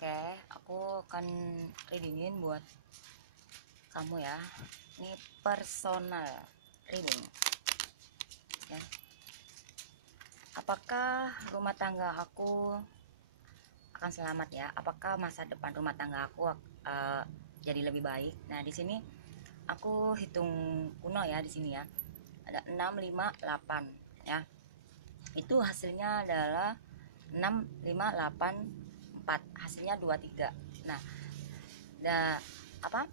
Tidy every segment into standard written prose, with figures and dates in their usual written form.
Oke, aku akan readingin buat kamu ya. Ini personal reading ya. Apakah rumah tangga aku akan selamat ya? Apakah masa depan rumah tangga aku jadi lebih baik? Nah, di sini aku hitung kuno ya di sini ya. Ada 6, 5, 8 ya. Itu hasilnya adalah 6, 5, 8, 4. Hasilnya 23. Nah, apa?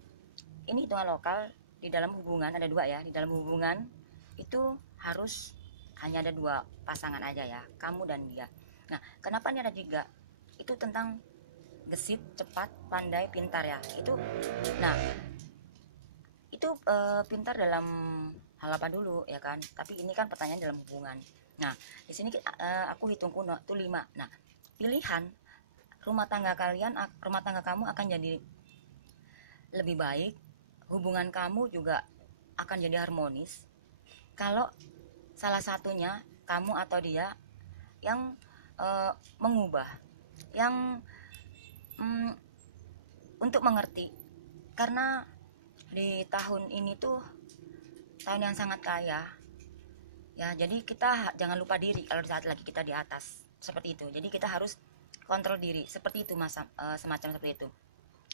Ini hitungan lokal. Di dalam hubungan ada dua ya. Di dalam hubungan itu harus hanya ada dua pasangan aja ya, kamu dan dia. Nah, kenapa ini ada tiga? Itu tentang gesit, cepat, pandai, pintar ya. Itu pintar dalam hal apa dulu ya kan? Tapi ini kan pertanyaan dalam hubungan. Nah, di sini aku hitung kuno tuh 5. Nah, pilihan rumah tangga kamu akan jadi lebih baik, hubungan kamu juga akan jadi harmonis kalau salah satunya kamu atau dia yang mengubah, yang untuk mengerti. Karena di tahun ini tuh tahun yang sangat kaya ya, jadi kita jangan lupa diri kalau di saat lagi kita di atas seperti itu. Jadi kita harus kontrol diri seperti itu, semacam seperti itu.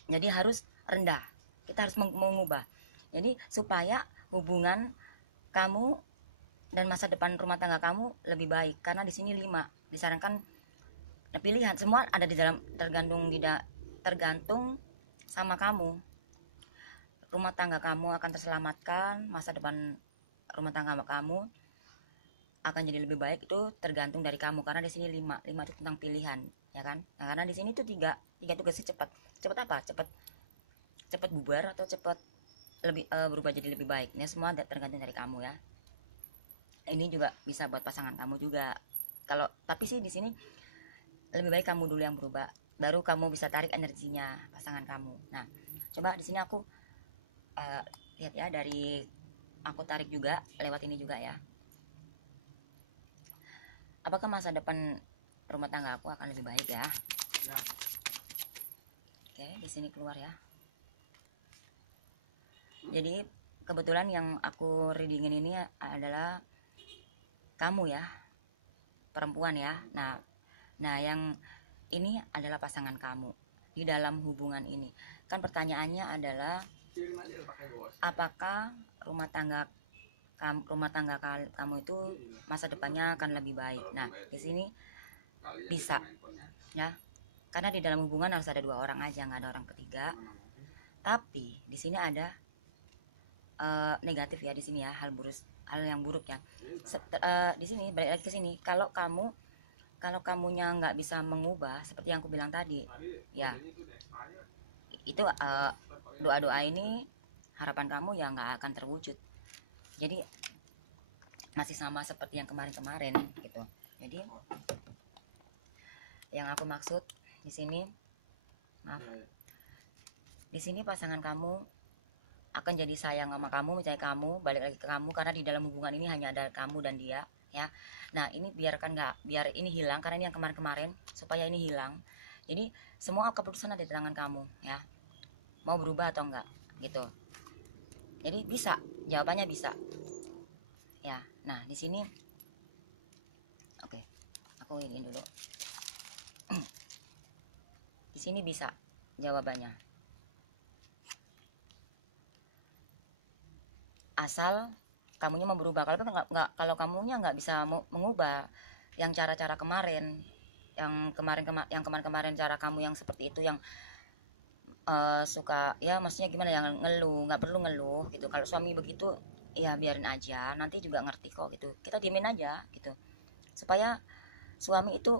Jadi harus rendah, kita harus mengubah. Jadi supaya hubungan kamu dan masa depan rumah tangga kamu lebih baik. Karena di sini 5 disarankan pilihan semua ada di dalam, tergantung sama kamu. Rumah tangga kamu akan terselamatkan, masa depan rumah tangga kamu akan jadi lebih baik, itu tergantung dari kamu. Karena di sini 5 itu tentang pilihan ya kan. Nah, karena di sini tuh 3 tugasnya cepat apa, cepat bubar atau cepat lebih berubah jadi lebih baik. Ini semua tergantung dari kamu ya. Ini juga bisa buat pasangan kamu juga. Kalau tapi sih di sini lebih baik kamu dulu yang berubah, baru kamu bisa tarik energinya pasangan kamu. Nah, coba di sini aku lihat ya, dari aku tarik juga lewat ini juga ya. Apakah masa depan rumah tangga aku akan lebih baik ya? Oke, di sini keluar ya. Jadi kebetulan yang aku readingin ini adalah kamu ya, perempuan ya. Nah yang ini adalah pasangan kamu di dalam hubungan ini. Kan pertanyaannya adalah apakah rumah tangga kamu itu masa depannya akan lebih baik. Nah, di sini bisa ya. Karena di dalam hubungan harus ada 2 orang aja, nggak ada orang ketiga. Tapi di sini ada negatif ya di sini ya, hal yang buruk ya. Di sini balik lagi ke sini, kalau kamunya nggak bisa mengubah seperti yang aku bilang tadi ya, itu doa-doa ini harapan kamu ya nggak akan terwujud. Jadi masih sama seperti yang kemarin-kemarin gitu. Jadi yang aku maksud di sini, di sini pasangan kamu akan jadi sayang sama kamu, misalnya kamu balik lagi ke kamu, karena di dalam hubungan ini hanya ada kamu dan dia ya. Nah, ini biar ini hilang, karena ini yang kemarin-kemarin, supaya ini hilang. Jadi semua keputusan ada di tangan kamu ya, mau berubah atau enggak gitu. Jadi bisa, jawabannya bisa ya. Nah, di sini oke, aku ini dulu. Di sini bisa jawabannya, asal kamunya mau berubah. Kalau kamunya nggak bisa mengubah yang cara-cara kemarin, yang kemarin cara kamu yang seperti itu, yang suka ya, maksudnya gimana, yang ngeluh, nggak perlu ngeluh gitu. Kalau suami begitu ya biarin aja, nanti juga ngerti kok gitu. Kita diemin aja gitu, supaya suami itu,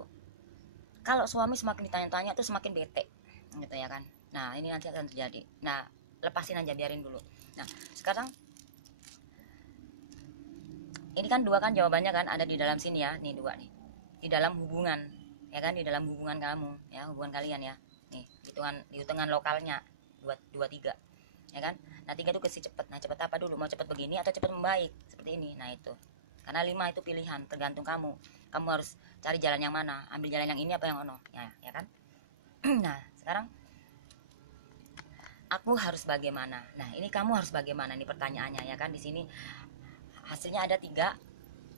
kalau suami semakin ditanya-tanya tuh semakin bete gitu ya kan. Nah, ini nanti akan terjadi. Nah, lepasin aja, biarin dulu. Nah, sekarang ini kan 2 kan jawabannya kan ada di dalam sini ya. Nih 2 nih, di dalam hubungan ya kan, di dalam hubungan kamu ya, hubungan kalian ya. Nih hitungan lokalnya 2, 3 ya kan. Nah, 3 itu kasih cepet. Nah, cepet apa dulu, mau cepet begini atau cepet membaik seperti ini. Nah, itu karena 5 itu pilihan, tergantung kamu harus cari jalan yang mana, ambil jalan yang ini apa yang ono ya kan. Nah, sekarang aku harus bagaimana. Nah, ini kamu harus bagaimana nih pertanyaannya ya kan. Di sini hasilnya ada 3.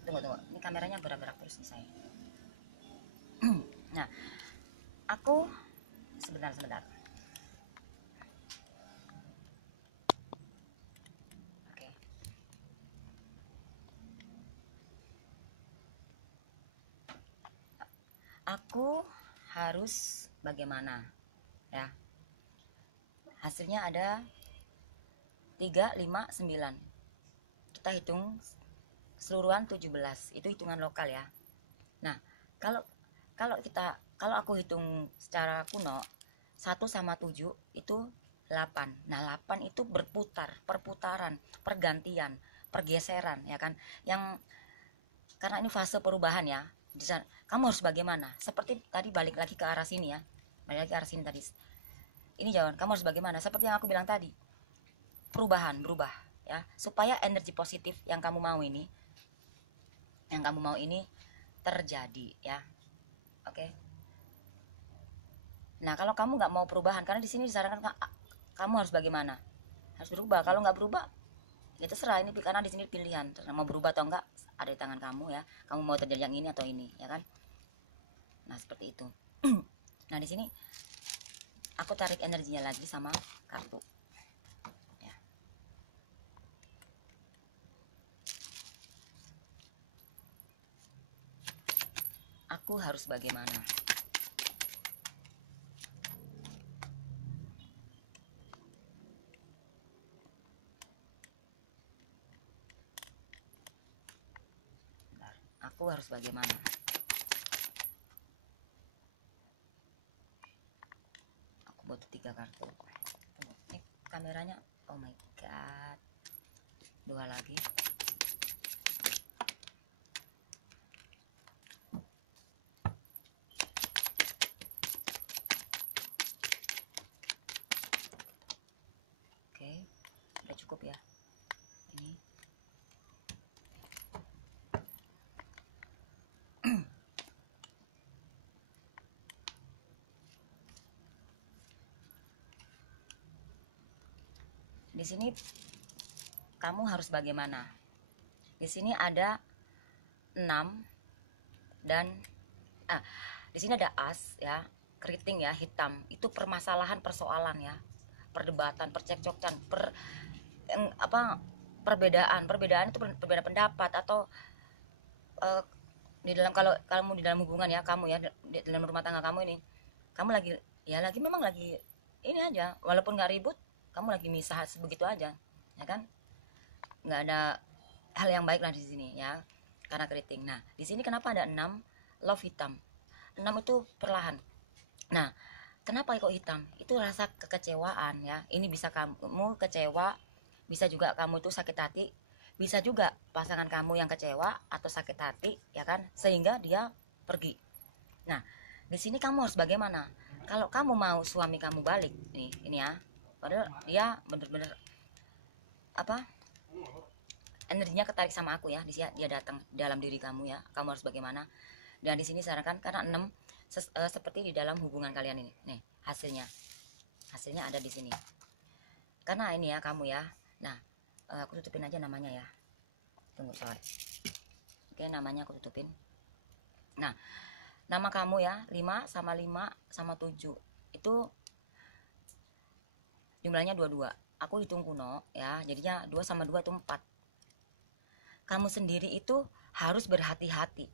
Tunggu. Ini kameranya gerak-gerak terus nih saya. Nah, aku sebentar. Oke. Aku harus bagaimana? Ya. Hasilnya ada 3, 5, 9. Kita hitung keseluruhan 17. Itu hitungan lokal ya. Nah, kalau aku hitung secara kuno, 1 sama 7 itu 8. Nah, 8 itu perputaran, pergantian, pergeseran ya kan. Yang karena ini fase perubahan ya. Kamu harus bagaimana? Seperti tadi balik lagi ke arah sini ya. Balik lagi ke arah sini tadi. Ini jawaban, kamu harus bagaimana? Seperti yang aku bilang tadi. Berubah ya, supaya energi positif yang kamu mau ini terjadi ya. Oke. Nah, kalau kamu nggak mau perubahan, karena di sini disarankan kamu harus bagaimana? Harus berubah. Kalau nggak berubah, ya terserah, ini karena di sini pilihan. Mau berubah atau enggak ada di tangan kamu ya. Kamu mau terjadi yang ini atau ini, ya kan? Nah, seperti itu. Nah, di sini aku tarik energinya lagi sama kartu. Ya. Aku harus bagaimana? Aku harus bagaimana? Aku butuh 3 kartu. Ini kameranya, oh my god. 2 lagi. Oke, udah cukup ya. Ini di sini kamu harus bagaimana? Di sini ada 6 dan di sini ada as ya, keriting ya, hitam. Itu permasalahan, persoalan ya. Perdebatan, percekcokan, perbedaan itu perbedaan pendapat atau di dalam, kalau kamu di dalam hubungan ya, kamu ya di dalam rumah tangga kamu ini, kamu memang lagi ini aja, walaupun nggak ribut, kamu lagi misah begitu aja ya kan, nggak ada hal yang baik lah di sini ya, karena keriting. Nah, di sini kenapa ada 6 love hitam? 6 itu perlahan. Nah, kenapa kok hitam? Itu rasa kekecewaan ya. Ini bisa kamu kecewa, bisa juga kamu itu sakit hati, bisa juga pasangan kamu yang kecewa atau sakit hati ya kan, sehingga dia pergi. Nah, di sini kamu harus bagaimana? Kalau kamu mau suami kamu balik nih, ini ya, padahal dia bener-bener energinya ketarik sama aku ya, dia datang dalam diri kamu ya. Kamu harus bagaimana? Dan di sini sarankan karena 6 seperti di dalam hubungan kalian ini. Nih, hasilnya ada di sini. Karena ini ya kamu ya. Nah, aku tutupin aja namanya ya. Tunggu soal. Oke, namanya aku tutupin. Nah, nama kamu ya, 5 sama 7. Itu jumlahnya 22. Aku hitung kuno ya, jadinya 2 sama 2 itu 4. Kamu sendiri itu harus berhati-hati.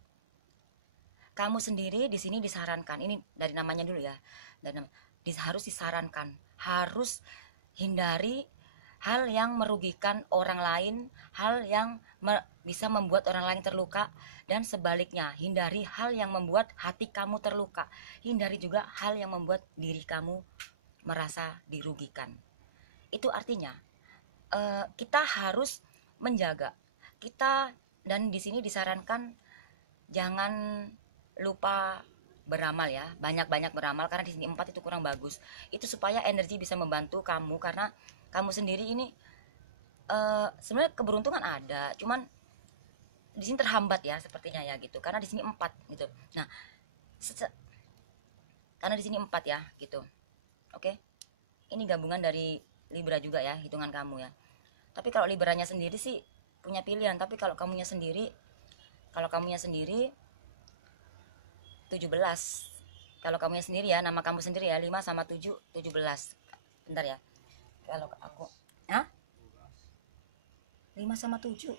Kamu sendiri di sini disarankan, ini dari namanya dulu ya. Dan harus disarankan, harus hindari hal yang merugikan orang lain, hal yang bisa membuat orang lain terluka, dan sebaliknya, hindari hal yang membuat hati kamu terluka. Hindari juga hal yang membuat diri kamu merasa dirugikan. Itu artinya kita harus menjaga kita, dan di sini disarankan jangan lupa beramal ya, banyak-banyak beramal, karena di sini 4 itu kurang bagus. Itu supaya energi bisa membantu kamu, karena kamu sendiri ini sebenarnya keberuntungan ada, cuman di sini terhambat ya sepertinya ya gitu, karena di sini 4 gitu. Nah, karena di sini 4 ya gitu. Oke, ini gabungan dari Libra juga ya, hitungan kamu ya. Tapi kalau Libranya sendiri sih punya pilihan, tapi kalau kamunya sendiri 17. Kalau kamunya sendiri ya, nama kamu sendiri ya, 5 sama 7, 17. Bentar ya. Kalau aku, hah? 5 sama 7.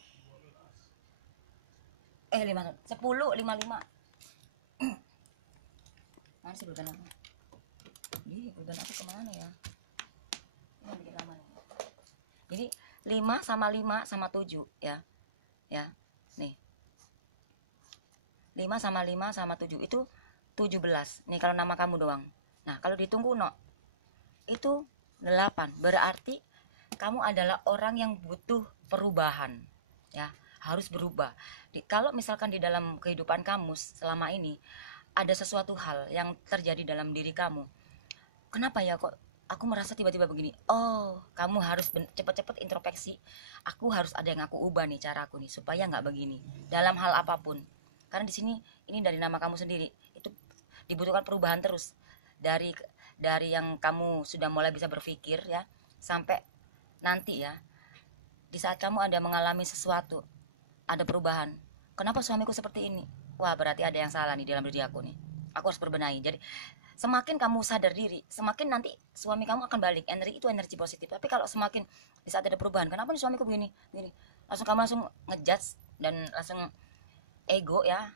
5, 10, 55. Mana sih bulban aku? Bulban aku kemana ya? Ini bikin lama nih. Jadi 5 sama 7 ya. Ya. Nih. 5 sama 7 itu 17. Nih kalau nama kamu doang. Nah, kalau dihitung kuno itu 8. Berarti kamu adalah orang yang butuh perubahan. Ya, harus berubah. Kalau misalkan di dalam kehidupan kamu selama ini ada sesuatu hal yang terjadi dalam diri kamu. Kenapa ya kok aku merasa tiba-tiba begini? Oh, kamu harus cepet-cepet introspeksi. Aku harus ada yang aku ubah nih cara aku nih supaya nggak begini dalam hal apapun. Karena di sini ini dari nama kamu sendiri itu dibutuhkan perubahan terus dari yang kamu sudah mulai bisa berpikir ya sampai nanti ya di saat kamu ada mengalami sesuatu ada perubahan. Kenapa suamiku seperti ini? Wah, berarti ada yang salah nih dalam diri aku nih. Aku harus berbenahi. Jadi semakin kamu sadar diri, semakin nanti suami kamu akan balik. Energi itu energi positif. Tapi kalau semakin di saat ada perubahan, kenapa nih suamiku begini, begini, langsung kamu langsung ngejudge dan langsung ego ya,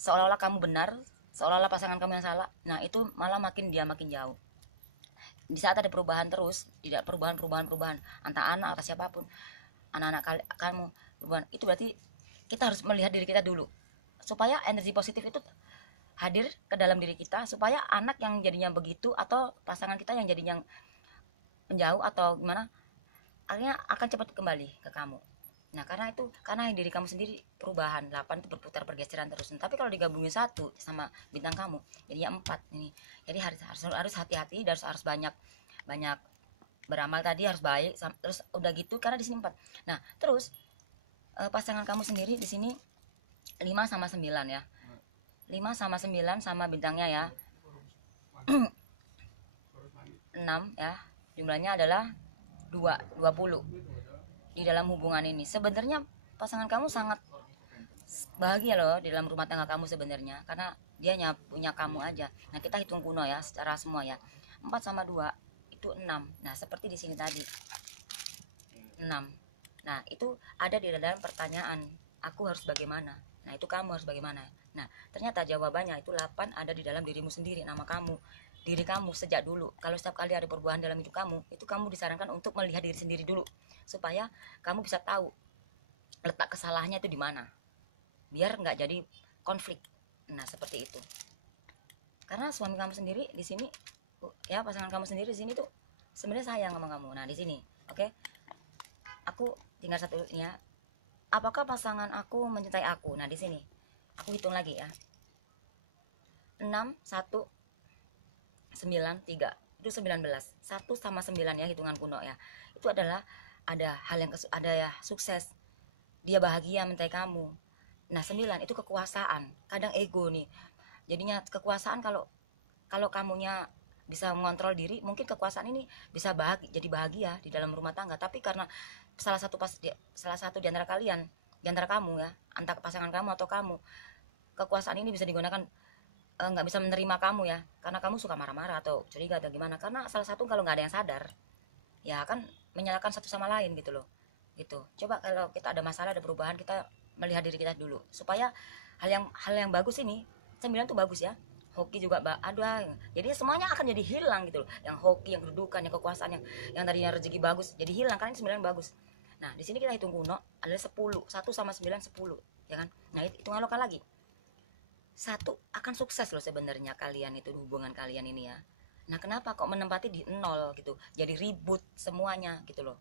seolah-olah kamu benar, seolah-olah pasangan kamu yang salah. Nah itu malah makin dia makin jauh. Di saat ada perubahan terus, tidak perubahan antara anak atau siapapun, anak-anak kamu perubahan, itu berarti kita harus melihat diri kita dulu supaya energi positif itu hadir ke dalam diri kita, supaya anak yang jadinya begitu atau pasangan kita yang jadinya menjauh atau gimana akhirnya akan cepat kembali ke kamu. Nah karena diri kamu sendiri perubahan 8 itu berputar pergeseran terus. Nah, tapi kalau digabungin 1 sama bintang kamu jadinya 4 ini. Jadi harus hati-hati, harus banyak beramal tadi, harus baik terus udah gitu karena di sini 4. Nah terus pasangan kamu sendiri di sini 5 sama 9 ya. 5 sama 9 sama bintangnya ya 6 ya, jumlahnya adalah 20 di dalam hubungan ini. Sebenarnya pasangan kamu sangat bahagia loh di dalam rumah tangga kamu sebenarnya, karena dia punya kamu aja. Nah kita hitung kuno ya secara semua ya, 4 sama 2 itu 6. Nah seperti di sini tadi 6. Nah itu ada di dalam pertanyaan, aku harus bagaimana. Nah itu kamu harus bagaimana. Nah ternyata jawabannya itu 8 ada di dalam dirimu sendiri, nama kamu, diri kamu sejak dulu. Kalau setiap kali ada perubahan dalam hidup kamu, itu kamu disarankan untuk melihat diri sendiri dulu supaya kamu bisa tahu letak kesalahannya itu di mana, biar nggak jadi konflik. Nah seperti itu. Karena suami kamu sendiri di sini ya, pasangan kamu sendiri di sini tuh sebenarnya sayang sama kamu. Nah di sini oke, aku tinggal satu ya, apakah pasangan aku mencintai aku. Nah di sini aku hitung lagi ya, 6 1 9 3 itu 19. 1 sama 9 ya, hitungan kuno ya, itu adalah ada hal yang ada ya, sukses, dia bahagia mencintai kamu. Nah 9 itu kekuasaan, kadang ego nih jadinya kekuasaan. Kalau kamunya bisa mengontrol diri, mungkin kekuasaan ini bisa jadi bahagia di dalam rumah tangga. Tapi karena salah satu di antara kalian, di antara kamu ya, antara pasangan kamu atau kamu, kekuasaan ini bisa digunakan nggak bisa menerima kamu ya, karena kamu suka marah-marah atau curiga atau gimana. Karena salah satu kalau nggak ada yang sadar ya kan menyalahkan satu sama lain gitu loh. Gitu. Coba kalau kita ada masalah, ada perubahan, kita melihat diri kita dulu supaya hal yang bagus ini, 9 tuh bagus ya, hoki juga ada, jadi semuanya akan jadi hilang gitu loh. Yang hoki, yang kedudukan, yang kekuasaan, yang tadinya rezeki bagus jadi hilang karena 9 bagus. Nah di sini kita hitung kuno adalah 10. 1 sama 9 10 ya kan. Nah hitungan lokal lagi, 1 akan sukses loh sebenarnya kalian itu, hubungan kalian ini ya. Nah kenapa kok menempati di 0 gitu, jadi ribut semuanya gitu loh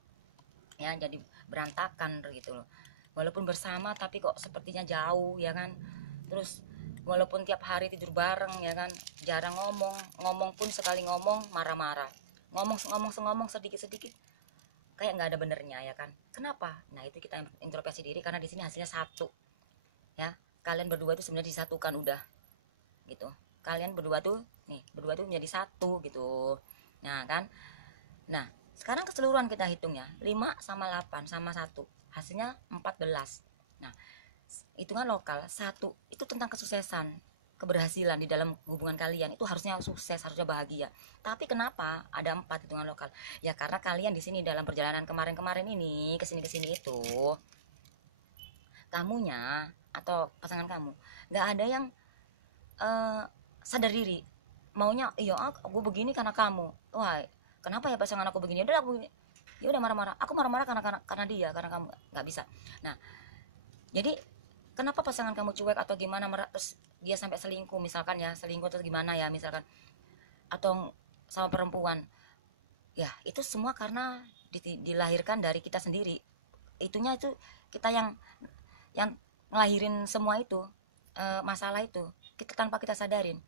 ya, jadi berantakan gitu loh. Walaupun bersama tapi kok sepertinya jauh ya kan. Terus walaupun tiap hari tidur bareng ya kan, jarang ngomong pun sekali ngomong marah-marah, ngomong sedikit kayak nggak ada benernya ya kan. Kenapa? Nah itu kita introspeksi diri, karena di sini hasilnya 1 ya. Kalian berdua itu sebenarnya disatukan udah gitu. Kalian berdua tuh menjadi 1 gitu. Nah kan. Nah sekarang keseluruhan kita hitung ya, 5 sama 8 sama 1 hasilnya 14. Nah hitungan lokal 1 itu tentang kesuksesan, keberhasilan di dalam hubungan kalian, itu harusnya sukses, harusnya bahagia. Tapi kenapa ada 4 hitungan lokal? Ya karena kalian di sini dalam perjalanan kemarin-kemarin ini kesini-kesini itu, kamunya atau pasangan kamu nggak ada yang sadar diri, maunya iya aku begini karena kamu. Wah kenapa ya pasangan aku begini, udah aku ya udah marah-marah, aku marah-marah karena dia, karena kamu nggak bisa. Nah jadi kenapa pasangan kamu cuek atau gimana, terus dia sampai selingkuh misalkan ya, selingkuh terus gimana ya misalkan, atau sama perempuan, ya itu semua karena dilahirkan dari kita sendiri. Itunya itu kita yang ngelahirin semua itu, masalah itu kita tanpa kita sadarin.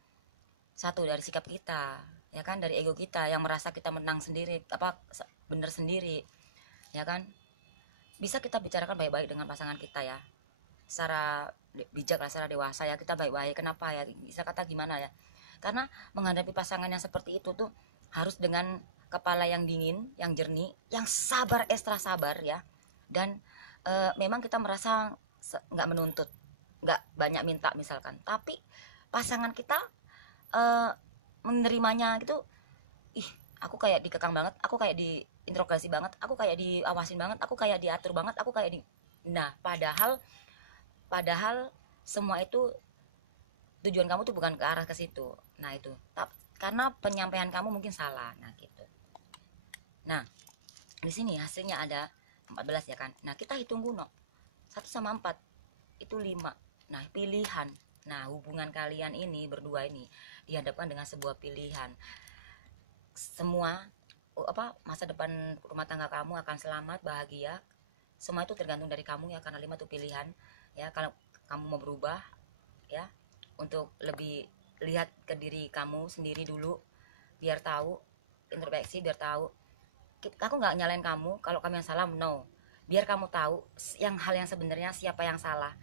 Satu dari sikap kita, ya kan, dari ego kita yang merasa kita menang sendiri, apa bener sendiri, ya kan. Bisa kita bicarakan baik-baik dengan pasangan kita ya, secara bijak lah, secara dewasa ya, kita baik-baik. Kenapa ya, bisa kata gimana ya, karena menghadapi pasangan yang seperti itu tuh harus dengan kepala yang dingin, yang jernih, yang sabar, ekstra sabar ya. Dan memang kita merasa nggak menuntut, nggak banyak minta misalkan, tapi pasangan kita menerimanya gitu, ih aku kayak dikekang banget, aku kayak diinterogasi banget, aku kayak diawasin banget, aku kayak diatur banget, aku kayak di. Nah padahal semua itu tujuan kamu tuh bukan ke arah ke situ. Nah itu karena penyampaian kamu mungkin salah. Nah gitu. Nah di sini hasilnya ada 14 ya kan. Nah kita hitung kuno, 1 sama 4 itu 5. Nah pilihan, nah hubungan kalian ini berdua ini dihadapkan dengan sebuah pilihan. Semua masa depan rumah tangga kamu akan selamat, bahagia, semua itu tergantung dari kamu ya, karena 5 itu pilihan ya. Kalau kamu mau berubah ya, untuk lebih lihat ke diri kamu sendiri dulu, biar tahu, introspeksi, biar tahu. Aku nggak nyalain kamu kalau kamu yang salah, no. Biar kamu tahu hal yang sebenarnya siapa yang salah.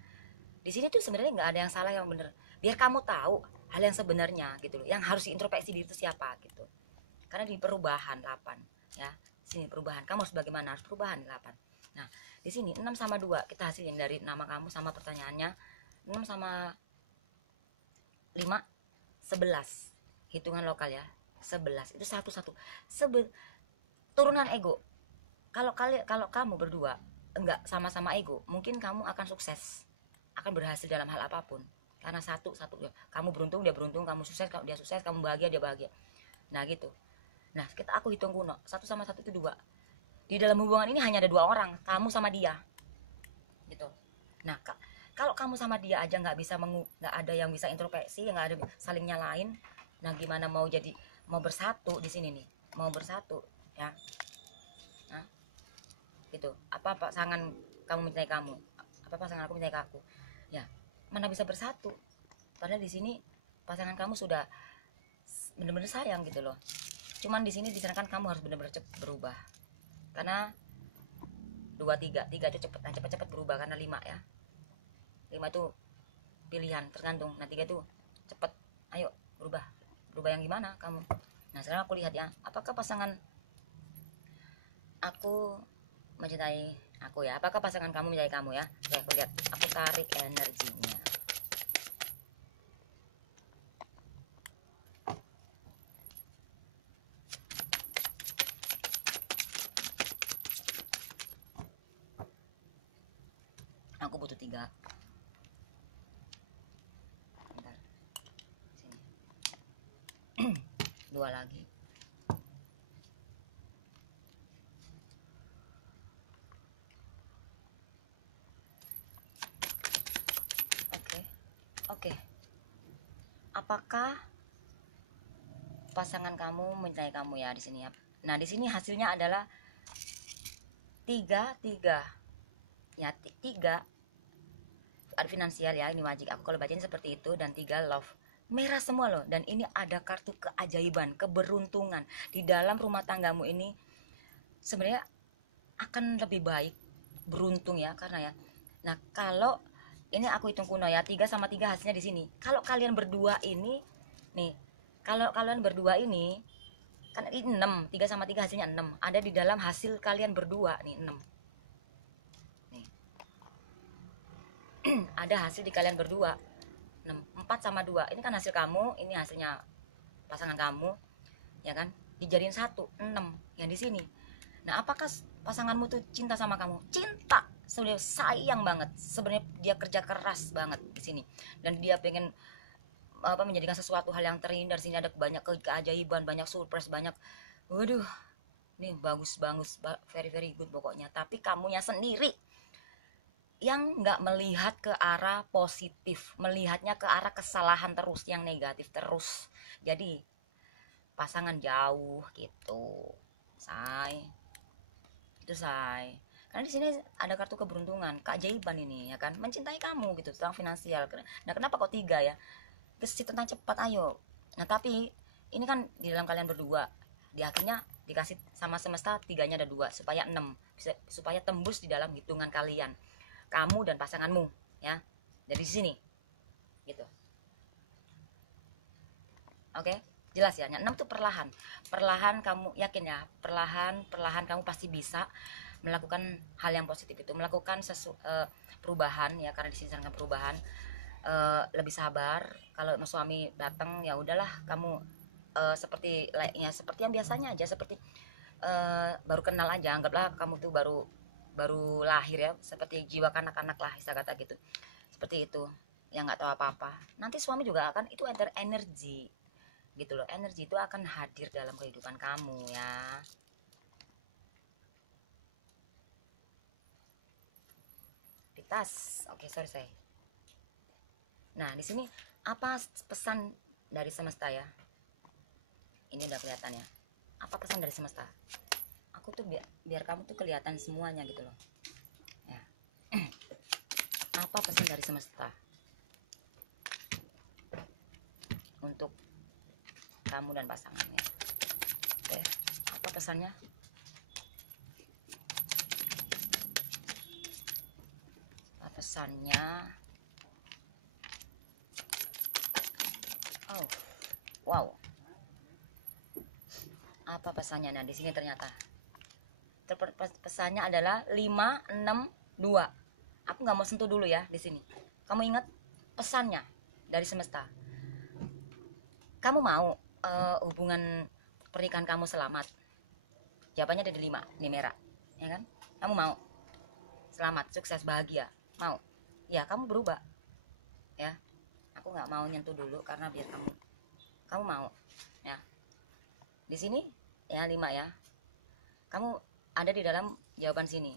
Di sini tuh sebenarnya nggak ada yang salah yang bener. Biar kamu tahu hal yang sebenarnya gitu loh, yang harus diintrospeksi diri itu siapa gitu. Karena di perubahan 8 ya, sini perubahan kamu harus bagaimana, harus perubahan 8. Nah di sini 6 sama 2 kita hasilin dari nama kamu sama pertanyaannya. 6 sama 5 11 hitungan lokal ya, 11 itu satu turunan ego. Kalau kamu berdua enggak sama-sama ego, mungkin kamu akan sukses, akan berhasil dalam hal apapun. Karena satu ya, kamu beruntung dia beruntung, kamu sukses kalau dia sukses, kamu bahagia dia bahagia. Nah gitu. Nah aku hitung kuno, 1 sama 1 itu 2. Di dalam hubungan ini hanya ada 2 orang, kamu sama dia gitu. Nah kalau kamu sama dia aja nggak ada yang bisa introspeksi, nggak ada saling nyalain, nah gimana mau bersatu di sini nih, mau bersatu ya. Nah gitu, apa pasangan kamu mencintai kamu, apa pasangan aku mencintai aku ya, mana bisa bersatu. Padahal di sini pasangan kamu sudah bener-bener sayang gitu loh. Cuman di sini disarankan kamu harus bener-bener cepet berubah, karena 2 3 itu cepet berubah, karena 5 ya, 5 itu pilihan tergantung. Nah 3 itu cepet, ayo berubah yang gimana kamu. Nah sekarang aku lihat ya, apakah pasangan aku mencintai aku ya, apakah pasangan kamu mencintai kamu ya. Oke aku lihat, aku tarik energinya. Aku butuh 3. Bentar. Sini. 2 lagi. Oke. Apakah pasangan kamu mencintai kamu ya di sini ya. Nah di sini hasilnya adalah 3 ya, 3 ada finansial ya, ini wajib aku kalau bacain seperti itu, dan 3 love, merah semua loh. Dan ini ada kartu keajaiban, keberuntungan di dalam rumah tanggamu ini. Sebenarnya akan lebih baik, beruntung ya, karena ya. Nah kalau ini aku hitung kuno ya, 3 sama 3 hasilnya di sini. Kalau kalian berdua ini nih, kalau kalian berdua ini Kan ini 6, 3 sama 3 hasilnya 6. Ada di dalam hasil kalian berdua nih 6. Nih. Ada hasil di kalian berdua 6. 4 sama 2. Ini kan hasil kamu, ini hasilnya pasangan kamu, ya kan? Dijadiin 1, 6 yang di sini. Nah, apakah pasanganmu tuh cinta sama kamu? Cinta. Sebenarnya sayang banget. Sebenarnya dia kerja keras banget di sini. Dan dia pengen menjadikan sesuatu hal yang terindah. Di sini ada banyak keajaiban, banyak surprise, banyak, waduh, nih bagus, very very good pokoknya. Tapi kamunya sendiri yang nggak melihat ke arah positif, melihatnya ke arah kesalahan terus, yang negatif terus. Jadi pasangan jauh gitu, say. Itu say. Karena di sini ada kartu keberuntungan, keajaiban ini ya kan, mencintai kamu gitu tentang finansial. Nah, kenapa kok 3 ya? Kasih tentang cepat, ayo. Nah, tapi ini kan di dalam kalian berdua, di akhirnya dikasih sama semesta 3-nya ada 2 supaya 6, supaya tembus di dalam hitungan kalian, kamu dan pasanganmu ya, dari sini gitu. Oke, jelas ya. 6 tuh perlahan kamu yakin ya, perlahan kamu pasti bisa melakukan hal yang positif itu, melakukan perubahan ya, karena di sini sangat perubahan. Lebih sabar. Kalau suami datang ya udahlah, kamu seperti layaknya seperti yang biasanya aja, seperti baru kenal aja, anggaplah kamu tuh baru lahir ya, seperti jiwa kanak-kanak lah istilah kata gitu, seperti itu, yang nggak tahu apa-apa. Nanti suami juga akan, itu energi gitu loh, energi itu akan hadir dalam kehidupan kamu ya. Di tas, oke, sorry saya. Nah, di sini apa pesan dari semesta ya? Ini udah kelihatan ya. Apa pesan dari semesta? Aku tuh biar kamu tuh kelihatan semuanya gitu loh. Ya. Apa pesan dari semesta untuk kamu dan pasangannya? Oke. Apa pesannya? Apa pesannya? Oh, wow. Apa pesannya? Nah, di sini ternyata pesannya adalah 5, 6, 2. Aku nggak mau sentuh dulu ya di sini. Kamu ingat pesannya dari semesta? Kamu mau hubungan pernikahan kamu selamat? Jawabannya ada di 5, ini merah, ya kan? Kamu mau selamat, sukses, bahagia? Mau? Ya, kamu berubah, ya. Aku nggak mau nyentuh dulu karena biar kamu mau, ya. Di sini ya 5 ya. Kamu ada di dalam jawaban sini.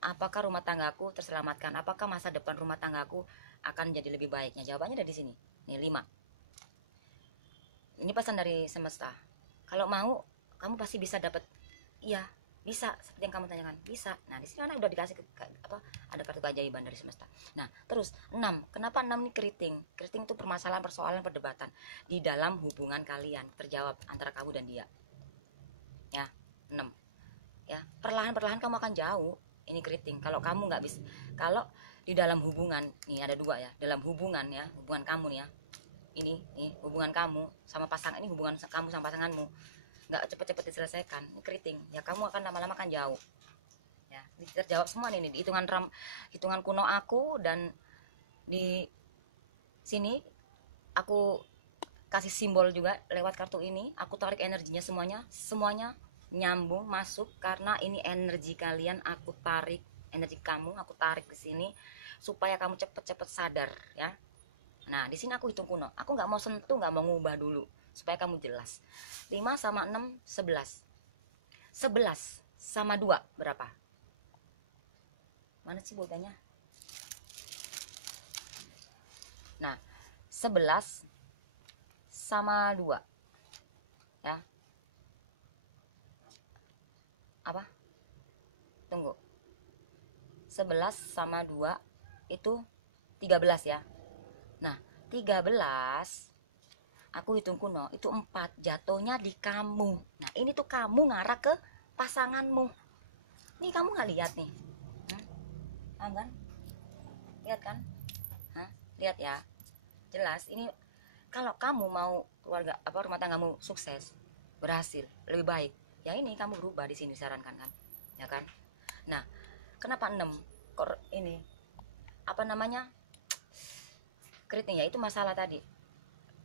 Apakah rumah tanggaku terselamatkan? Apakah masa depan rumah tanggaku akan jadi lebih baiknya? Jawabannya ada di sini. Nih 5. Ini pesan dari semesta. Kalau mau, kamu pasti bisa dapat. Iya, bisa, seperti yang kamu tanyakan, bisa. Nah, di sini anak udah dikasih ada kartu keajaiban dari semesta. Nah, terus 6. Kenapa 6 ini keriting? Keriting itu permasalahan, persoalan, perdebatan di dalam hubungan kalian terjawab antara kamu dan dia. Ya, 6. Ya, perlahan-perlahan kamu akan jauh. Ini keriting. Kalau kamu nggak bisa, kalau di dalam hubungan, nih ada 2 ya, dalam hubungan ya, hubungan kamu nih ya. Ini hubungan kamu sama pasangan, ini hubungan kamu sama pasanganmu nggak cepet-cepet diselesaikan, ini keriting ya, kamu akan lama-lama akan jauh ya. Terjawab semua nih di hitungan kuno aku, dan di sini aku kasih simbol juga lewat kartu ini. Aku tarik energinya, semuanya nyambung masuk, karena ini energi kalian. Aku tarik energi kamu, aku tarik ke sini supaya kamu cepet-cepet sadar ya. Nah, di sini aku hitung kuno, aku nggak mau sentuh, nggak mau ngubah dulu supaya kamu jelas. 5 sama 6, 11. 11 sama 2 berapa? Mana sih bulpennya? Nah, 11 sama 2 ya. Apa? Tunggu. 11 sama 2 itu 13 ya. Nah, 13 aku hitung kuno itu 4, jatuhnya di kamu. Nah, ini tuh kamu ngarah ke pasanganmu. Nih, kamu nggak lihat nih? Kan? Lihat kan? Hah? Lihat ya. Jelas ini, kalau kamu mau rumah tanggamu sukses, berhasil, lebih baik. Yang ini kamu berubah di sini disarankan kan, ya kan? Nah, kenapa 6? Kok ini apa namanya? Kritnya ya itu masalah tadi.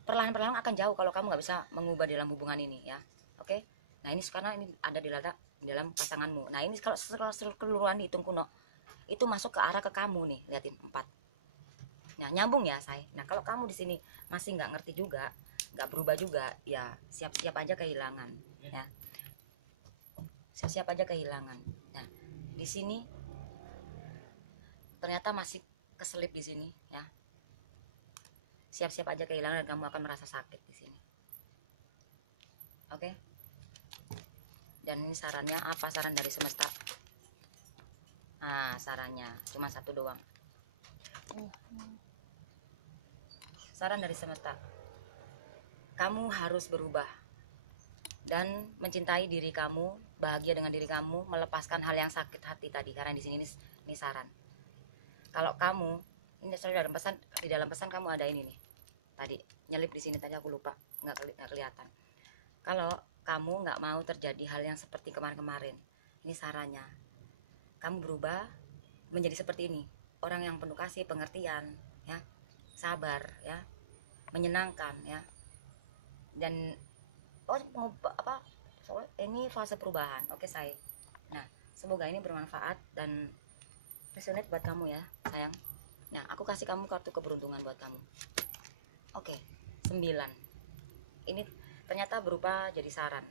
Perlahan-perlahan akan jauh kalau kamu nggak bisa mengubah dalam hubungan ini ya. Oke? Nah, ini sekarang ini ada di dalam pasanganmu. Nah, ini kalau keseluruhan dihitung kuno, itu masuk ke arah ke kamu nih, liatin 4. Nah, nyambung ya, say. Nah, kalau kamu di sini masih nggak ngerti juga, nggak berubah juga, ya siap-siap aja kehilangan, ya. Siap-siap aja kehilangan. Nah, di sini ternyata masih keselip di sini, ya. Siap-siap aja kehilangan dan kamu akan merasa sakit di sini. Oke? Dan ini sarannya apa? Saran dari semesta. Nah, sarannya cuma satu doang. Saran dari semesta. Kamu harus berubah dan mencintai diri kamu, bahagia dengan diri kamu, melepaskan hal yang sakit hati tadi. Karena di sini ini saran. Kalau kamu ini di dalam pesan kamu ada ini nih. Tadi nyelip di sini tadi aku lupa, nggak kelihatan. Kalau kamu nggak mau terjadi hal yang seperti kemarin-kemarin, ini sarannya. Kamu berubah menjadi seperti ini. Orang yang penuh kasih, pengertian, ya, sabar, ya, menyenangkan, ya. Dan ini fase perubahan. Oke, say. Nah, semoga ini bermanfaat dan resonate buat kamu ya, sayang. Nah, aku kasih kamu kartu keberuntungan buat kamu. Oke, 9. Ini ternyata berubah jadi saran.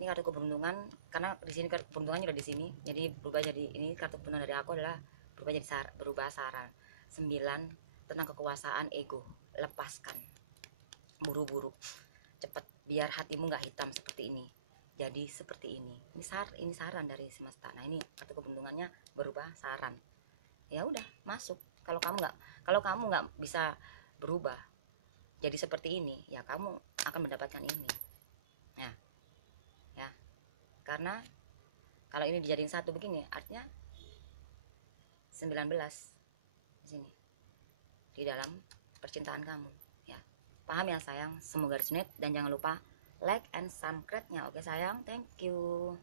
Ini kartu keberuntungan karena di sini kartu keberuntungannya udah di sini. Jadi berubah jadi ini kartu keberuntungan dari aku adalah berubah jadi berubah saran. 9 tentang kekuasaan ego. Lepaskan. Buru-buru. Cepat biar hatimu nggak hitam seperti ini. Jadi seperti ini. Ini saran dari semesta. Nah, ini kartu keberuntungannya berubah saran. Ya udah, masuk. Kalau kamu nggak bisa berubah jadi seperti ini, ya kamu akan mendapatkan ini. Nah, ya. Karena kalau ini dijadiin satu begini, artinya 19 di sini. Di dalam percintaan kamu, ya. Paham ya, sayang? Semoga resonate dan jangan lupa like and subscribe-nya. Oke, sayang. Thank you.